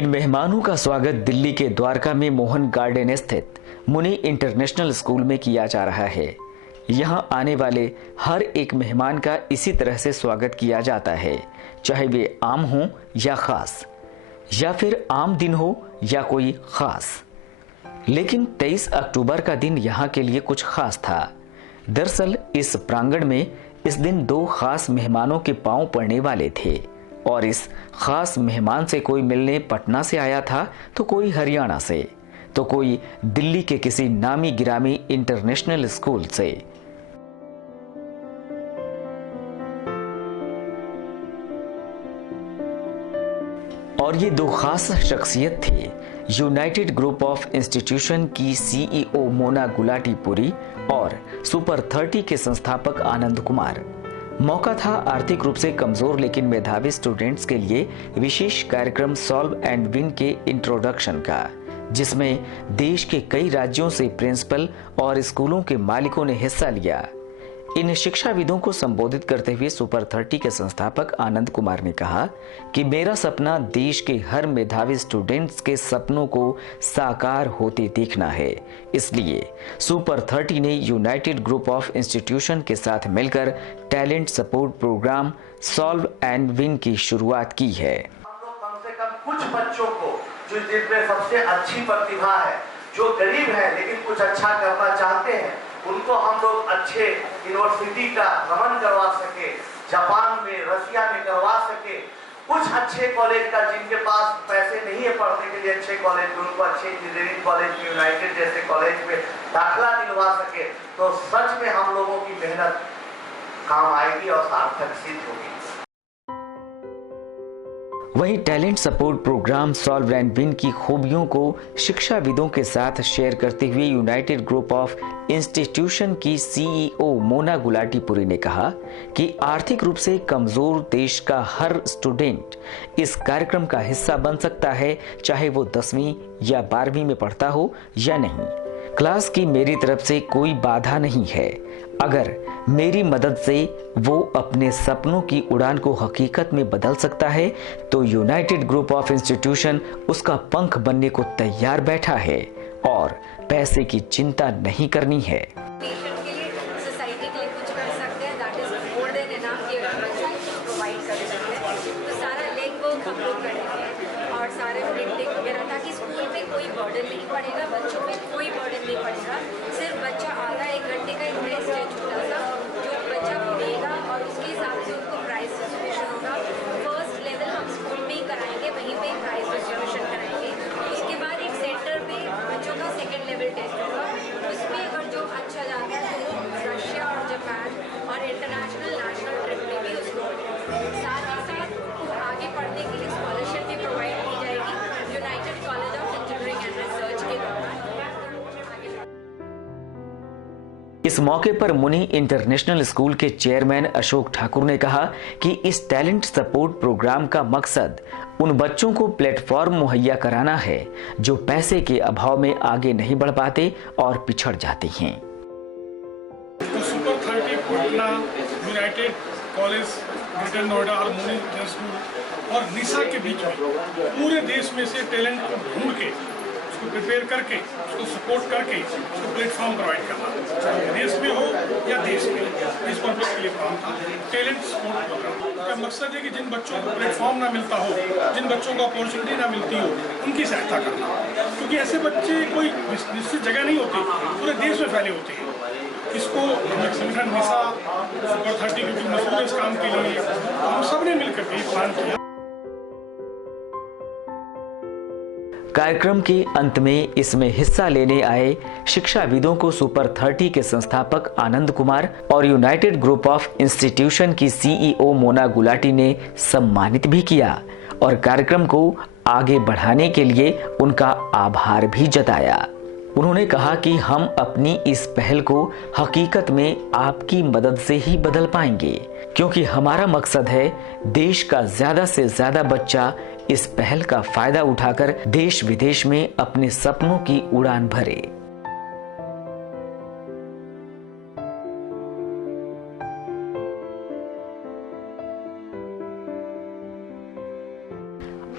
इन मेहमानों का स्वागत दिल्ली के द्वारका में मोहन गार्डन स्थित मुनि इंटरनेशनल स्कूल में किया जा रहा है। यहाँ आने वाले हर एक मेहमान का इसी तरह से स्वागत किया जाता है, चाहे वे आम हों या खास, या फिर आम दिन हो या कोई खास। लेकिन 23 अक्टूबर का दिन यहाँ के लिए कुछ खास था। दरअसल इस प्रांगण में इस दिन दो खास मेहमानों के पांव पड़ने वाले थे और इस खास मेहमान से कोई मिलने पटना से आया था, तो कोई हरियाणा से, तो कोई दिल्ली के किसी नामी गिरामी इंटरनेशनल स्कूल से। और ये दो खास शख्सियत थे United Group of Institution CEO Mona मोना गुलाटीपुरी और सुपर 30 के संस्थापक आनंद कुमार। मौका था आर्थिक रूप से कमजोर लेकिन मेधावी स्टूडेंट्स के लिए विशेष कार्यक्रम सॉल्व एंड विन के इंट्रोडक्शन का, जिसमें देश के कई राज्यों से प्रिंसिपल और स्कूलों के मालिकों ने हिस्सा लिया। इन शिक्षाविदों को संबोधित करते हुए सुपर 30 के संस्थापक आनंद कुमार ने कहा कि मेरा सपना देश के हर मेधावी स्टूडेंट्स के सपनों को साकार होते देखना है। इसलिए सुपर 30 ने यूनाइटेड ग्रुप ऑफ इंस्टीट्यूशन के साथ मिलकर talent support program solve and win की शुरुआत की है। कम से कम कुछ बच्चों को जो जिनमें सबसे अच्छी प्रतिभा है, जो गरीब है लेकिन कुछ अच्छा करना चाहते हैं, उनको हम लोग अच्छे यूनिवर्सिटी का भ्रमण करवा सके, जापान में, रसिया में करवा सके। कुछ अच्छे कॉलेज का जिनके पास पैसे नहीं है पढ़ने के लिए अच्छे कॉलेज, उनको अच्छे इंजीनियरिंग कॉलेज में, यूनाइटेड जैसे कॉलेज में दाखिला दिलवा सके, तो सच में हम लोगों की मेहनत काम आएगी और सार्थक सिद्ध होगी। वहीं talent support program solve and win की खूबियों को शिक्षाविदों के साथ शेयर करते हुए United Group of Institution CEO Mona मोना गुलाटीपुरी ने कहा कि आर्थिक रूप से कमजोर देश का हर स्टूडेंट इस कार्यक्रम का हिस्सा बन सकता है, चाहे वो 10वीं या 12वीं में पढ़ता हो या नहीं। क्लास की मेरी तरफ से कोई बाधा नहीं है। अगर मेरी मदद से वो अपने सपनों की उड़ान को हकीकत में बदल सकता है, तो यूनाइटेड ग्रुप ऑफ इंस्टीट्यूशन उसका पंख बनने को तैयार बैठा है और पैसे की चिंता नहीं करनी है। सिर्फ बच्चा आधा 1 घंटे का इन्वेस्ट है छोटा सा, जो बच्चा देगा और उसके हिसाब से उनको प्राइस डिस्ट्रीब्यूशन होगा। फर्स्ट लेवल हम स्कूल में ही कराएंगे, वहीं पे प्राइस डिस्ट्रीब्यूशन कराएंगे। उसके बाद एक सेंटर पे बच्चों का सेकेंड लेवल टेस्ट होगा, उसमें अगर जो अच्छा जाता है तो रशिया और जापान और इंटरनेशनल नेशनल ट्रिप में भी उसको साथ ही साथ आगे पढ़ने के लिए स्कॉलरशिप भी प्रोवाइड की जाएगी United college of engineering and research के द्वारा। इस मौके पर मुनि इंटरनेशनल स्कूल के चेयरमैन अशोक ठाकुर ने कहा कि इस टैलेंट सपोर्ट प्रोग्राम का मकसद उन बच्चों को प्लेटफॉर्म मुहैया कराना है जो पैसे के अभाव में आगे नहीं बढ़ पाते और पिछड़ जाते हैं। तो super 30 Patna, United college greater Noida और मुनि इंटरनेशनल स्कूल और निशा के बीच में पूरे देश में से टैलेंट को ढूंढ के उसको प्रिपेयर करके उसको सपोर्ट करके उसको प्लेटफॉर्म प्रोवाइड करना, चाहे देश में हो या देश में, इस पर्पज के लिए काम था टैलेंट सपोर्ट प्रोग्राम का। मकसद है कि जिन बच्चों को प्लेटफॉर्म ना मिलता हो, जिन बच्चों को अपॉर्चुनिटी ना मिलती हो, उनकी सहायता करना, क्योंकि ऐसे बच्चे कोई निश्चित जगह नहीं होते, पूरे देश में फैले होते हैं। इसको संगठन निशा सुपर 30 क्योंकि मशहूर इस काम के लिए, हम सब ने मिलकर के प्लान किया। कार्यक्रम के अंत में इसमें हिस्सा लेने आए शिक्षाविदों को सुपर 30 के संस्थापक आनंद कुमार और United Group of Institution CEO Mona Mona Gulati ने सम्मानित भी किया और कार्यक्रम को आगे बढ़ाने के लिए उनका आभार भी जताया। उन्होंने कहा कि हम अपनी इस पहल को हकीकत में आपकी मदद से ही बदल पाएंगे, क्योंकि हमारा मकसद है देश का ज्यादा से ज्यादा बच्चा इस पहल का फायदा उठाकर देश विदेश में अपने सपनों की उड़ान भरे।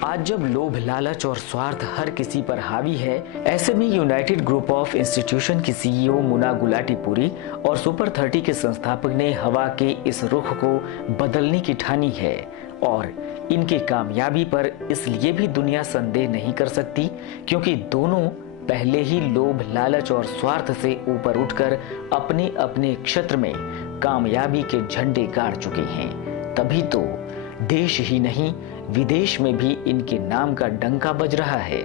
आज जब लोभ, लालच और स्वार्थ हर किसी पर हावी है, ऐसे में United Group of Institution CEO Mona मोना गुलाटीपुरी और सुपर 30 के संस्थापक ने हवा के इस रुख को बदलने की ठानी है और इनकी कामयाबी पर इसलिए भी दुनिया संदेह नहीं कर सकती क्योंकि दोनों पहले ही लोभ, लालच और स्वार्थ से ऊपर उठकर अपने अपने क्षेत्र में कामयाबी के झंडे गाड़ चुके हैं। तभी तो देश ही नहीं विदेश में भी इनके नाम का डंका बज रहा है।